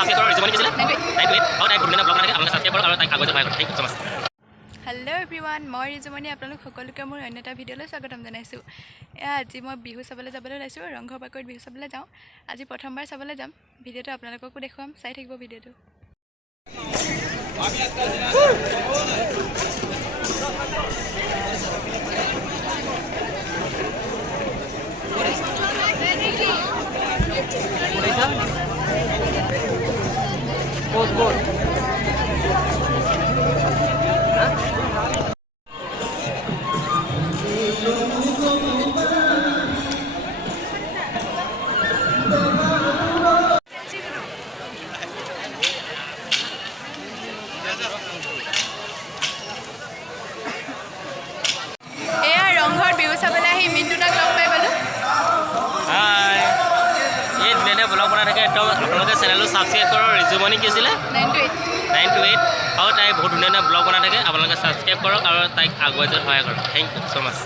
সাবস্ক্রাইব করো রিজুমনি কিছিলে 98 আৰু তাই ভুলনে ব্লগ নাথাকে আপোনালোকে সাবস্ক্ৰাইব কৰক আৰু তাইক আগুৱাই যোৱাত সহায় কৰক thank you so much hello' everyone মই ৰিজুমনি আপোনালোক সকলোকে মোৰ অন্য এটা ভিডিঅ'লৈ স্বাগতম জনাইছোঁ আজি মই বিহু চাবলৈ যাবলৈ ওলাইছোঁ ৰংঘৰ বাকৰিত বিহু চাবলৈ যাওঁ আজি প্ৰথমবাৰ চাবলৈ যাম ভিডিঅ'টো আপোনালোককো দেখুৱাম চাই থাকিব ভিডিঅ'টো এয়া ৰংঘৰ বিহু চাবলৈ আহি মিণ্টুনাক লগ পাই গ'লোঁ হাই এই ধুনীয়া ব্লগ বনাই থাকে একদম আপোনালোকে চেনেলটো ছাবস্ক্ৰাইব কৰক ৰিজুমনি কি আছিলে 928 আৰু তাই বহুত ধুনীয়া ব্লগ বনাই থাকে আপোনালোকে ছাবস্ক্ৰাইব কৰক আৰু তাইক আগুৱাই যোৱাত সহায় কৰক থ্যাংক ইউ সো মাচ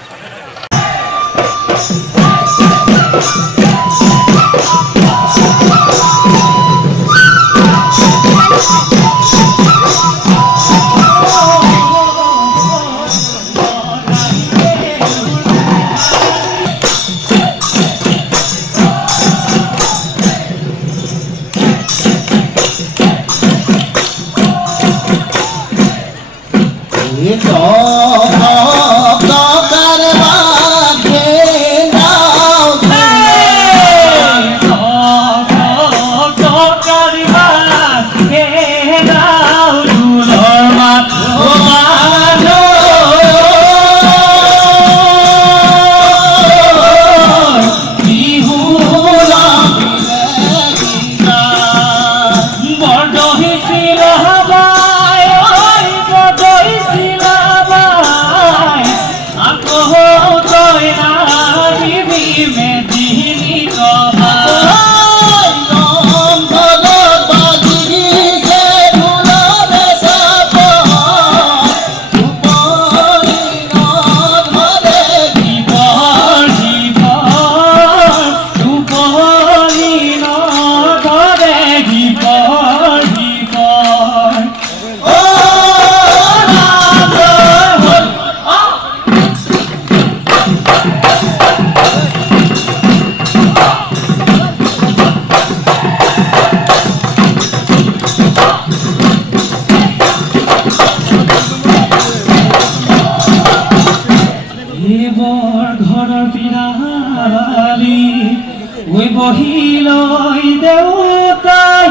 বহিলৈ দেউতাই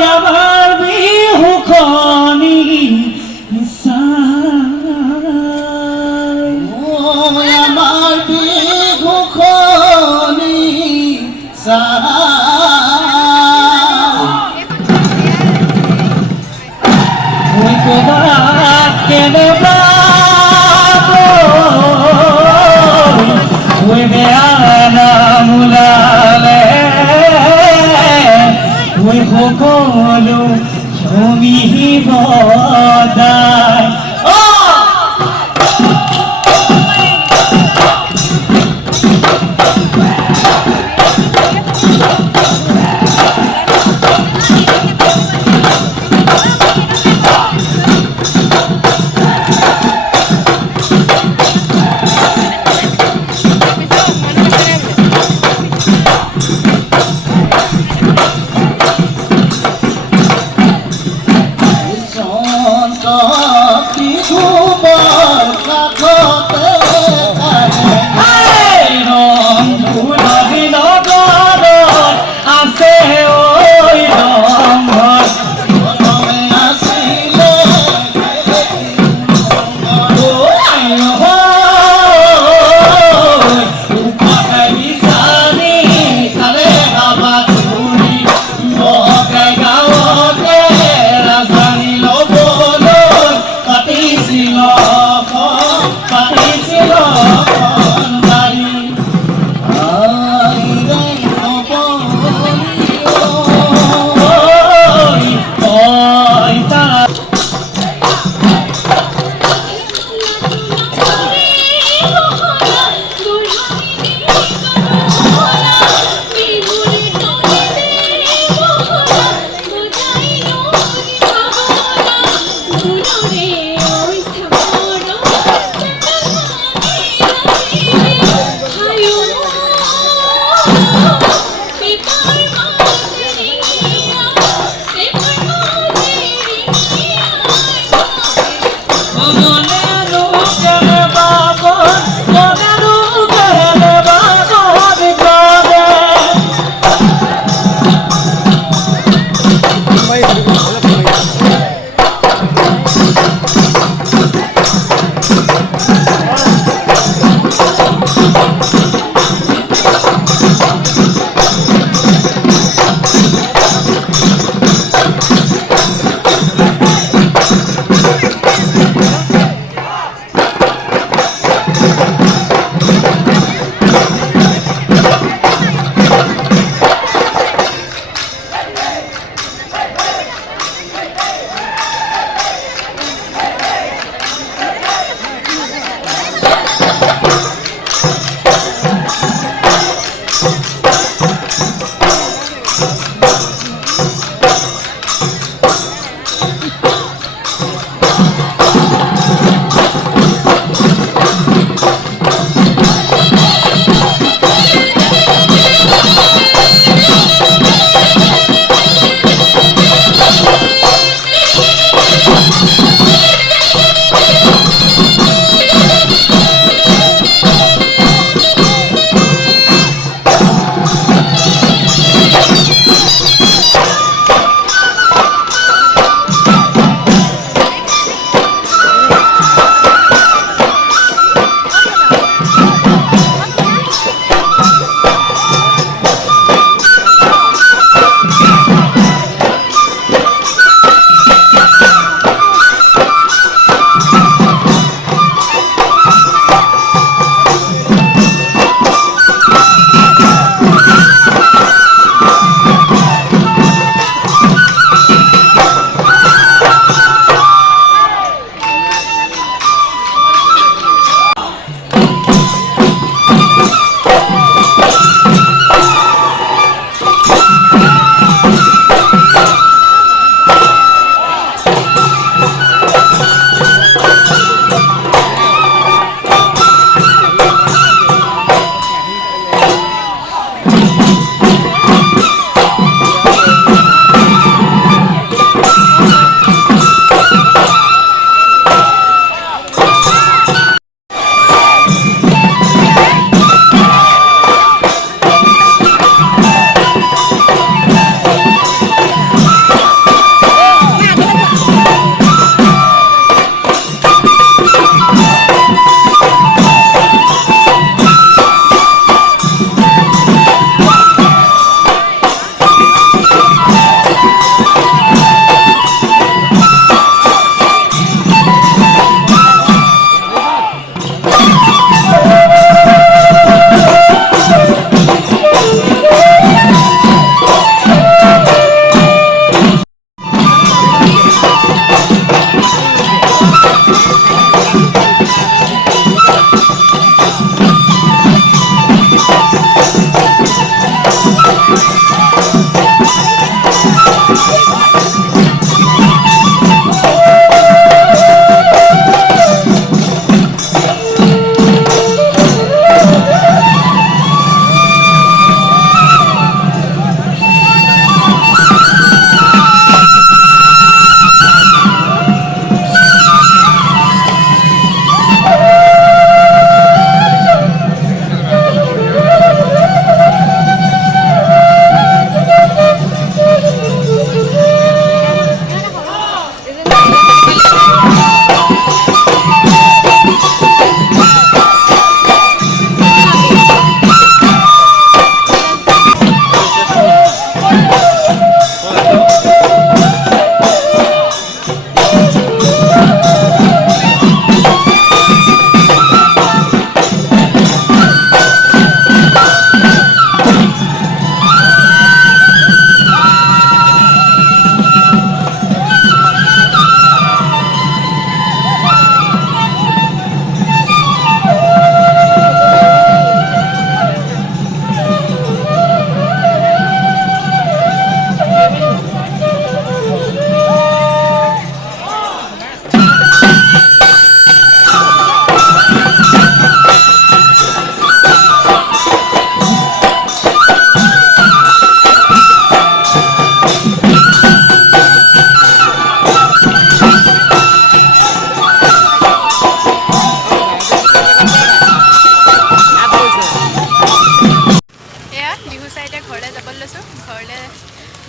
যাবাৰ বিহুখনি আমাৰ বিহুখনি ক'বাত কেনেবা সকলো জমিব দায়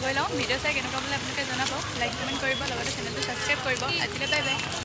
গৈ লওঁ ভিডিঅ' চাই কেনেকুৱা বোলে আপোনালোকে জনাব লাইক কমেণ্ট কৰিব লগতে চেনেলটো ছাবস্ক্ৰাইব কৰিব আজিলৈ বাই বাই